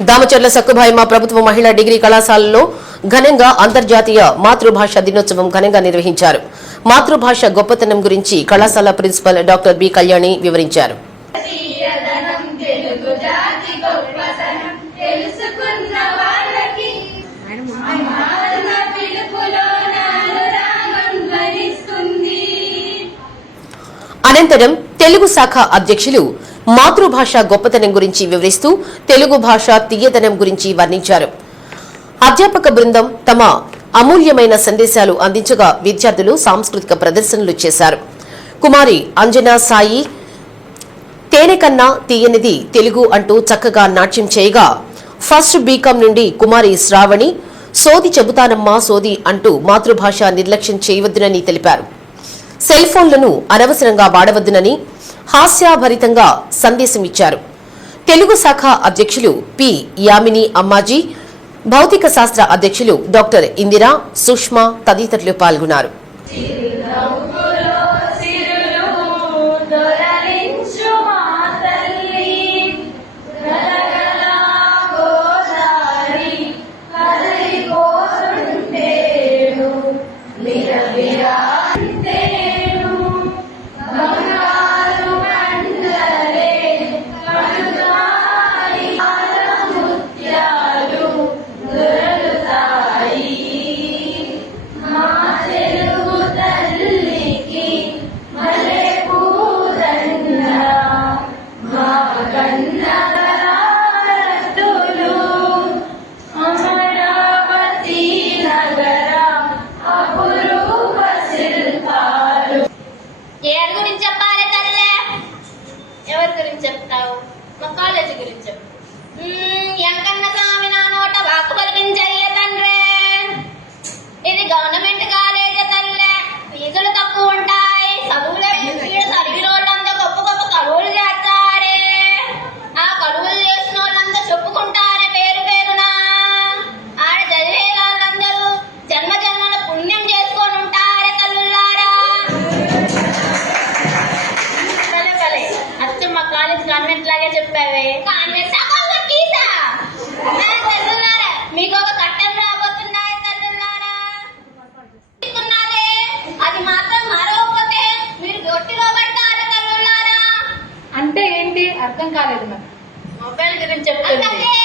దామచర్ల సక్కుభాయమ ప్రభుత్వ మహిళా డిగ్రీ కళాశాలలో ఘనంగా అంతర్జాతీయ మాతృభాష దినోత్సవం ఘనంగా నిర్వహించారు. మాతృభాష గొప్పతనం గురించి కళాశాల ప్రిన్సిపల్ డాక్టర్ బి కళ్యాణి వివరించారు. అనంతరం తెలుగు శాఖ అధ్యక్షులు మాతృభాష గొప్పతనం గురించి వివరిస్తూ తెలుగు భాష తీయదనం గురించి వర్ణించారు. అధ్యాపక బృందం తమ అమూల్యమైన సందేశాలు అందించగా విద్యార్థులు సాంస్కృతిక ప్రదర్శనలు చేశారు. కుమారి అంజనా సాయి తేనె కన్నా తీయనిది తెలుగు అంటూ చక్కగా నాట్యం చేయగా ఫస్ట్ బీకాం నుండి కుమారి శ్రావణి సోది చెబుతానమ్మా సోది అంటూ మాతృభాష నిర్లక్ష్యం చేయవద్దునని తెలిపారు. సెల్ ఫోన్లను అనవసరంగా వాడవద్దునని హాస్యాభరితంగా సందేశం ఇచ్చారు తెలుగు శాఖ అధ్యక్షులు పి. యామిని అమ్మాజీ భౌతిక శాస్త్ర అధ్యక్షులు డాక్టర్ ఇందిరా సుష్మా తదితరులు పాల్గొన్నారు. Makale de girecek. Hmm. Convent లాగే చెప్పావే. మీకు ఒక కట్టం రాబోతున్నాయి తల్లులారా. అది మాత్రం మరవకపోతే మీరు గొట్టిలో పట్టారు తల్లులారా. అంటే ఏంటి? అర్థం కాలేదు నాకు మొబైల్ గురించి చెప్తుంది.